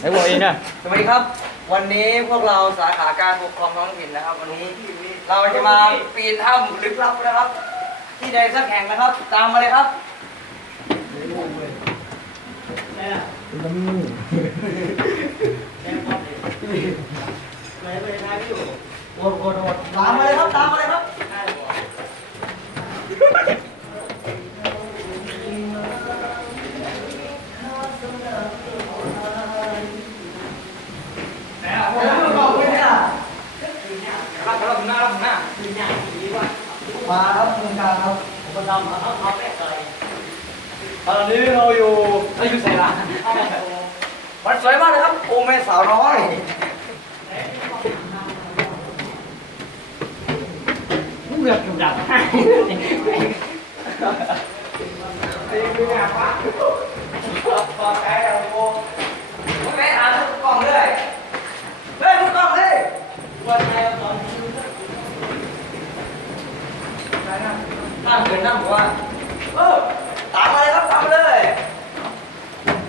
ไอ้บอกเองนะสวัสดีครับ วันนี้พวกเราสาขาการปกครองท้องถิ่นนะครับ วันนี้เราจะมาปีนถ้ำลึกลับนะครับ ที่ใดสักแห่งนะครับ ตามมาเลยครับตามมาเลยครับตามมาเลยครับรับรับหน้ารับหน้า มาครับคุณกลางครับ ตอนนี้เราอยู่เราอยู่ใส่ร้าน มั นสวยมากเลยครับ โอ้แม่สาวน้อยเลือกอยู่ดับแม่หาทุกกล่องเลยเฮ้ยทุกกล่องเลยนั่งเลยนั่งบอกว่าเออตามมาเลยครับตามมาเลย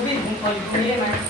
งไม่เสร็จครับชาติคุ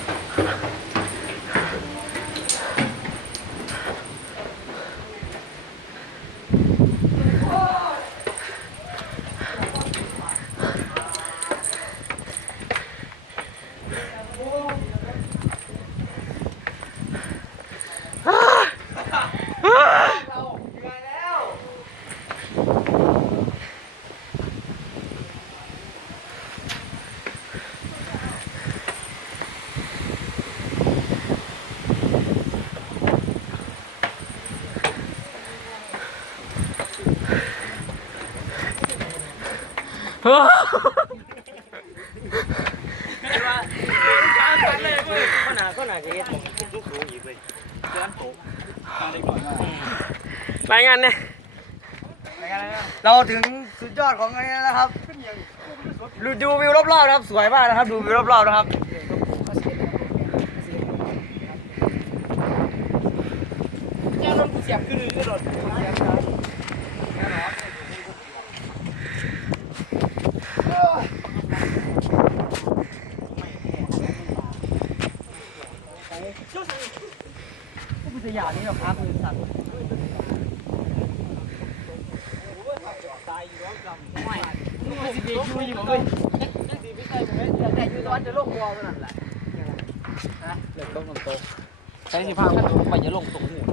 ณรู้พี่ผมขออยู่ตรงนี้ได้ไหมรายงานเนี่ยเราถึงสุดยอดของอันนี้แล้วนะครับดูดูวิวรอบๆนะครับ สวยมากนะครับ ดูวิวรอบๆนะครับสยามนี่เราพักเลยสัตว์ใช้สิผ้าไปจะลงตรงหัว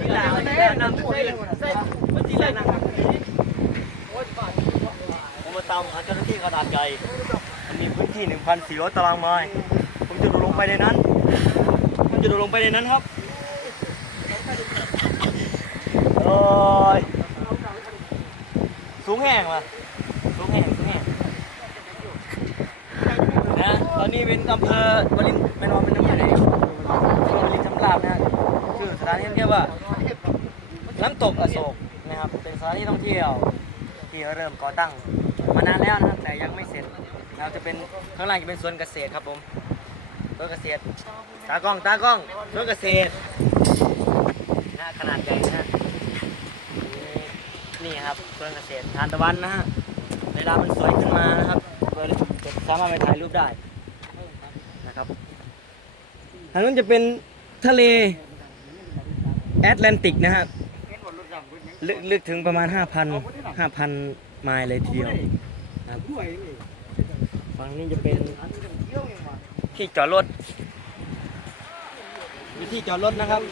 ที่ลาวเนี่ยนำใส่ใส่มันจีเลยนะครับ ตามหาเจ้าหน้าที่ขนาดใหญ่ มันมีพื้นที่ 1,400 ตารางไม้ผมจะดดลงไปในนั้น ผมจะดดลงไปในนั้นครับโอ้ยสูงแห้งว่ะสูงแห้งสูงแห้งนะตอนนี้เป็นอำเภอวลินเป็นวันเป็นอำเภอไหนวลินชำราบนะชื่อสถานที่ท่องเที่ยวว่าน้ำตกอโศกนะครับเป็นสถานที่ท่องเที่ยวที่เริ่มก่อตั้งานานแล้วนะครับแต่ยังไม่เสร็จ เราจะเป็นข้างล่างจะเป็นสวนเกษตรครับผมสวนเกษตร ตากล้องตากล้องสวนเกษตรนะขนาดใหญ่นะนี่ครับสวนเกษตรทานตะวันนะฮะเวลามันสวยขึ้นมานะครับก็สามารถไปถ่ายรูปได้นะครับทางนู้นจะเป็นทะเลแอตแลนติกนะฮะลึกลึกถึงประมาณ 5,000 5,000 ไมล์เลยทีเดียว ฝั่งนี้จะเป็นที่จอดรถมีที่จอดรถนะครับ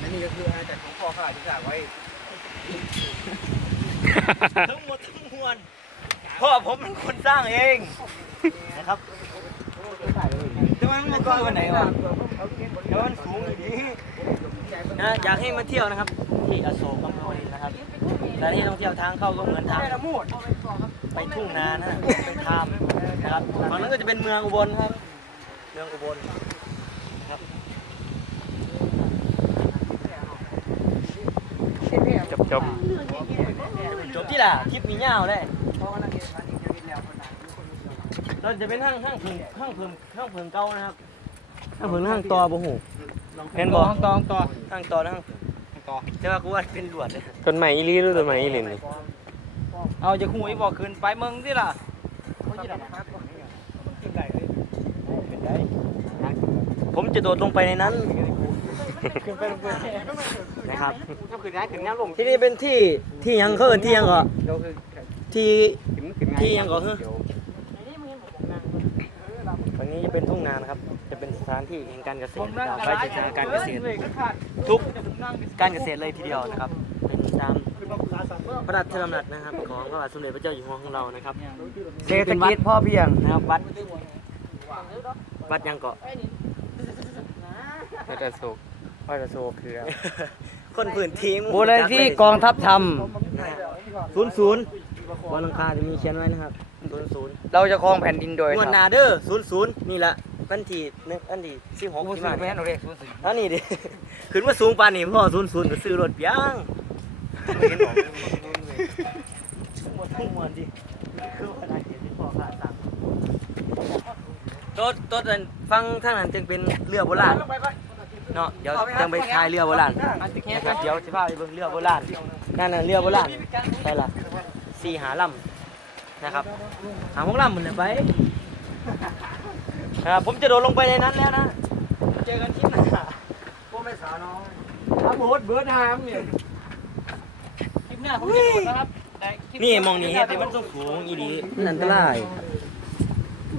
อันนี้ก็คืออาณาจักรของพ่อข้าที่สร้างไว้ ทั้งหมดทั้งมวลพ่อผมเป็นคนสร้างเองนะครับจะมาเมื่อก่อนวันไหนวะแล้วมันสูงอย่างนี้นะอยากให้มาเที่ยวนะครับ ที่อโศกอำเภอวารินนะครับ แต่ที่ท่องเที่ยวทางเข้าก็เหมือนทางไปทุ่งนานะฮะไปทามนะครับฝั่งนั้นก็จะเป็นเมืองอุบลครับ เมืองอุบลครับจบจบจบที่ล่ะคลิปมีเงาวได้เราจะเป็นห้างห้างเพิงห้างเพิงห้างเพิงเก่านะครับห้างเพิงห้างต่อบ่หูเห็นบ่ห้องต่อห้องต่อห้างต่อนะห้างเพิงห้อง ต่อแต่ว่ากูว่าเป็นลวดเลยต้นไม้อีหลีหรือต้นไม้อีหลินนี่เอาจะคุยบอกคืนไปเมืองที่ล่ะผมจะโดดลงไปในนั้น ขึ้นไปลงไปนะครับก็คือได้ขึ้นน้ำลงที่นี่เป็นที่ที่ยังเขาเอิ้นที่ยังก็เดี๋ยวคือที่ขึ้นขึ้นที่ยังก่อนเหรอเดี๋ยวฝั่งนี้จะเป็นทุ่ง นานะครับ จะเป็นสถานที่แห่งการเกษตรนะครับไว้จัดการการเกษตรทุกการเกษตรเลยทีเดียวนะครับเป็นตามพระราชดำรัสนะครับ ของพระบาทสมเด็จพระเจ้าอยู่หัวของเรานะครับเศรษฐกิจพ่อเพียงนะครับวัดวัดยังเกาะวัดอโศกวัดอโศกคือคนพื้นที่บูรณาที่กองทัพธรรมศูนย์ศูนย์บนหลังคาจะมีเขียนไว้นะครับศูนย์ศูนย์เราจะครองแผ่นดินโดยงวดหนาเด้อศูนย์ศูนย์นี่แหละ วันที่หนึ่งอันที่สิบหกกูที่ซื้อมาแม่เนี่ยนเรียกซื้อสิอันนี้ดิขึ้นมาสูงปานนี้พ่อศูนย์ศูนย์ก็ซื้อรถยางหมดทุ่งหมดดิคือว่าได้เห็นที่พ่อขาดสั่งต้นต้นนั้นฟังทางนั้นจึงเป็นเรือโบราณเนาะเดี๋ยวจังไปทายเรือโบราณนะครับเดี๋ยวสิพาไปเบิ่งเรือโบราณนั่นน่ะเรือโบราณใช่ละสี่หาลำนะครับหาพวกลำมันน่ะไปนะ ครับผมจะโดดลงไปในนั้นแล้วนะ เจอกันที่หน้าพวกแม่สาวน้องอาโบดเบิร์ดฮามเนี่ยคลิปหน้าผมจะโดดนะครับได้คลิปนี่มองนี่เฮ็ดให้มันสูงสูงอีดีมันอันตราย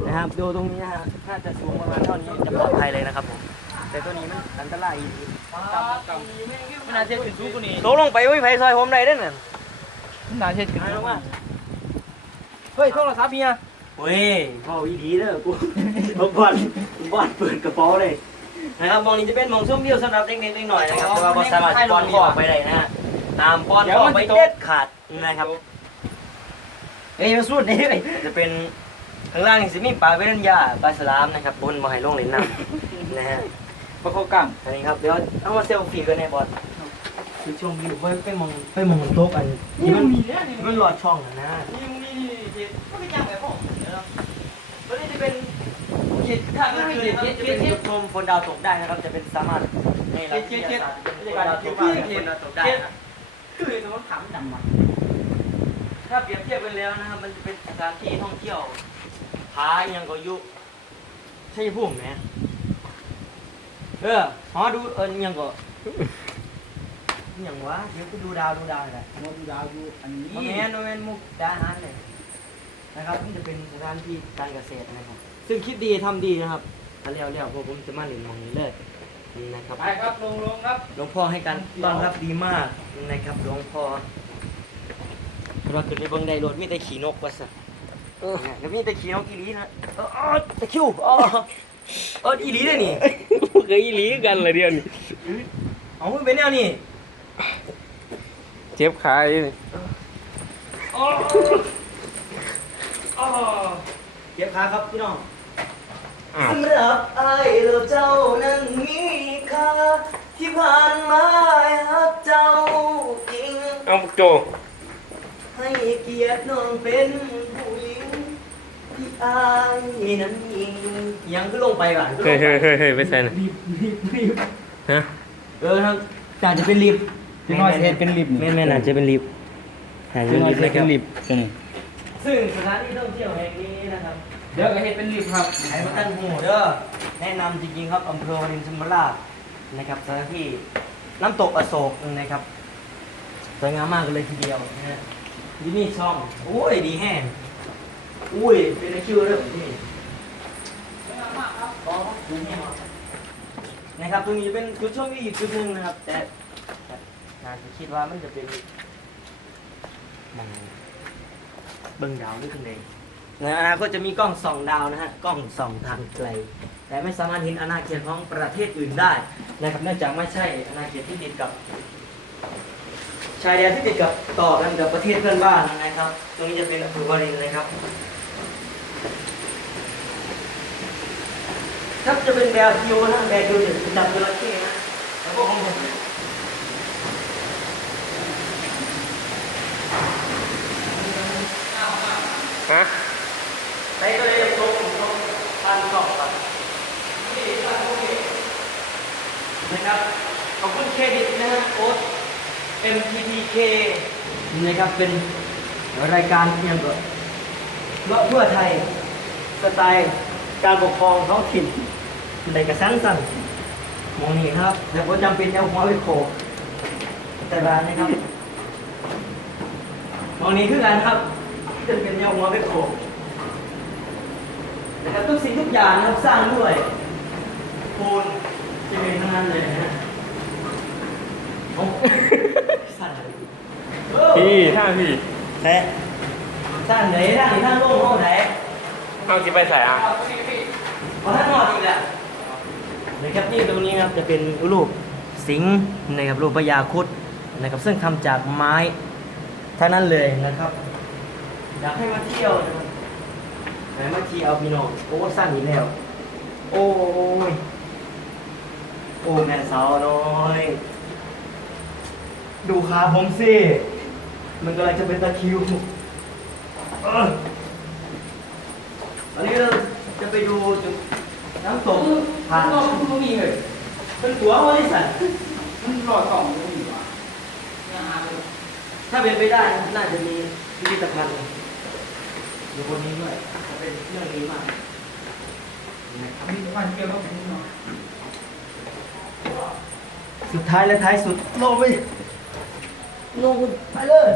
นะครับดูตรงนี้นะฮะน่าจะสูงประมาณเท่านี้จะปลอดภัยเลยนะครับผมแต่ตัวนี้มันอันตรายอีดีไม่น่าเชื่อถึงสู้กูนี่ตกลงไปวิ่งไฟซอยผมได้เด้อนั่นไม่น่าเชื่อถึงหายลงมาเฮ้ยโทรศัพท์เมียเว้ยเบาอีดีเด้อกู บอกก่อนบ้านเปิดกระเป๋าเลยนะครับมองนี้จะเป็นมองส้มเดียวสำหรับเด็กๆหน่อยๆนะครับแต่ว่าบ่สามารถป้อนข้อไปได้นะฮะตามป้อนข้อไปเด็ดขาดนะครับเอ้ยมาสู้นี่เลยจะเป็นข้างล่างนี่สิมีปลาเวรัญญาปลาสลามนะครับบนบ่ให้ลงเล่นน้ำนะฮะพอเขากังอันนี้ครับเดี๋ยวเอามาเซลฟี่กันในบอลคือชมวิวไปไปมองไปมองโต๊ะอันที่มันมันหลอดช่องอะนะนี่มึงนี่นี่ก็ไม่จ้างแบบผมวันนี้จะเป็น กิจถ้าก็คือครับจะเป็นจุดชมฝนดาวตกได้นะครับ จะเป็นสามารถนี่แหละที่จะเป็นฝนดาวตกได้ฝนดาวตกได้นะครับคือต้องถามจังหวะถ้าเปรียบเทียบกันแล้วนะครับมันจะเป็นสถานที่ท่องเที่ยวผาอยังก็อยุใช่พุ่มไหมเออหอดูเอออิหยังก็อิหยังวะเดี๋ยวกูดูดาวดูดาวแหละมดาวอยู่อันนี้โมเมนต์โมเมนต์มุกดาหารเลยนะครับนี่จะเป็นสถานที่การเกษตรนะครับ ซึ่งคิดดีทำดีนะครับถ้าเลี้ยวเลี้ยวพวกผมจะมาหลินมองนี้เลยนะครับ ไปครับลงลงครับหลวงพ่อให้การต้อนรับดีมากนะครับหลวงพ่อเราขึ้นไปเบิ่งได้รถมีแต่ขี่นกว่าซะเออแล้วมีแต่ขี่นกอีหลีนะเออเออตะคริวอ๋อเอออีหลีเลยนี่เคยอีหลีกันเลยเดียวนี่เอามันเป็นแนวนี่เจ็บขาอยู่นี่อ๋ออ๋อเก็บขาครับพี่น้องอ้าว สำหรับไอ้เราเจ้านั้นมีค่าที่ผ่านมาฮักเจ้าจริง เอาโจให้เกียรติน้องเป็นผู้หญิงที่อายนั้นยิงยังคือลงไปก่อนเฮ้ยเฮ้ยเฮ้ยเฮ้ยไปใส่น่ะรีบรีบรีบฮะเออครับแต่จะเป็นลิฟต์พี่น้อยเห็นเป็นลิฟต์แม่แม่น่าจะเป็นลิฟต์หาพี่น้อยลิฟต์เห็นะนคเป็รับนลิฟต์ใช่ไหมซึ่งสถานที่ท่องเที่ยวแห่งนี้นะครับ เดี๋ยวก็เห็นเป็นลิฟต์ครับไอ้ประกันหูเด้อแนะนำจริงๆครับอำเภอวารินชำราบนะครับสถานที่น้ำตกอโศกนะครับสวยงามมากเลยทีเดียวนะฮะที่นี่ช่องโอ้ยดีแห้งอุ้ยเป็นไอคิวเรื่องที่นี่อ๋อดีแห้งเหรอนะครับตรงนี้จะเป็นจุดชมวิวอีกจุดหนึ่งนะครับ แต่น่าจะคิดว่ามันจะเป็นมันเบิ่งดาวด้วยกันเอง ในอนาคตจะมีกล้องส่องดาวนะฮะกล้องส่องทางไกล แต่ไม่สามารถเห็นอาณาเขตของประเทศอื่นได้นะครับเนื่องจากไม่ใช่อาณาเขตที่ติดกับ ชายแดนที่ติดกับต่อกันกับประเทศเพื่อนบ้านนะครับ ตรงนี้จะเป็นอำเภอวารินนะครับ ถ้าจะเป็นแบลคิวนะแบลคิวจะจับจระเข้นะแล้วก็ของผมฮะ ไปก็เลยลงลงพันสองครับนี่พันโอเคนะครับขอบคุณเครดิตนะฮะโอ๊ต MTPK นะครับเป็นรายการเพียงก็เลาะทั่วไทยสไตล์การปกครองท้องถิ่นในกระสั้นสั้นมองนี่ครับแต่ก็จำเป็นจะหัวไปโขกแต่ร้านนะครับมองนี้คือการครับจะเป็นแนวหัวไปโขก นะครับทุกสิ่งทุกอย่างนะครับสร้างด้วยปูนจะเป็นทั้งนั้นเลยนะฮะโอ้สั่นเลยเออพี่ถ้าพี่แท้สร้างไหนสร้างไหนสร้างโลกห้องไหนเอาสิไปใส่อะพอท่านนอนอีกแล้วนะครับนี่ตรงนี้นะครับจะเป็นรูปสิงห์นะครับรูปพญาครุดนะครับซึ่งทำจากไม้เท่านั้นเลยนะครับอยากให้มาเที่ยวนะครับ ไหนมาเที่ยวพี่น้องโอ้สั้นอีกแล้ว โอ้ยโอ้แม่สาวน้อย ดูขาผมสิ มันกำลังจะเป็นตะคริวเอออันนี้เราจะไปดูจุดน้ำตกผ่านตรงนี้เลยเป็นตัวบริษัทมันรอสองอยู่วะถ้าเป็นไปได้น่าจะมีพิพิธภัณฑ์อยู่บนนี้ด้วยจะ เป็นเรื่องนี้มากมีควันเกี่ยวกับผมเนาะสุดท้ายและท้ายสุดลงไปลงไปเลย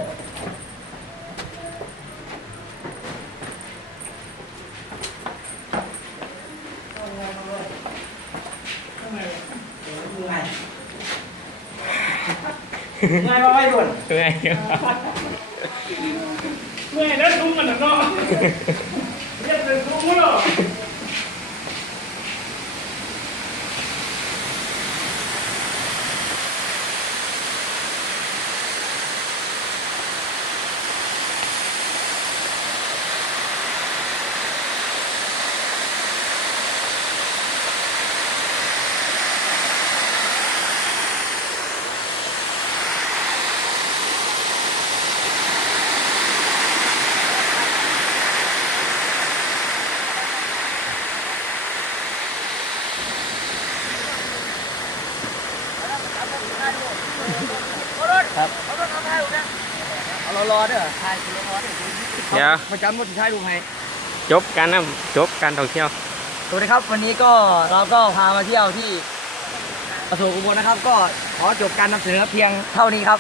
ไงไงมาไม่ด่วนเป็นไงเมื่อนั้นทุ่งกันเนาะเรียกเป็นทุ่งเนาะ เอารอๆเด้อถ่ายรอๆเด้อเดี๋ยวมาจำว่าจะถ่ายรูปให้จบการนำจบการท่องเที่ยวสวัสดีครับวันนี้ก็เราก็พามาเที่ยวที่อโศกอุบลนะครับ ก็ขอจบการนำเสนอเพียงเท่านี้ครับ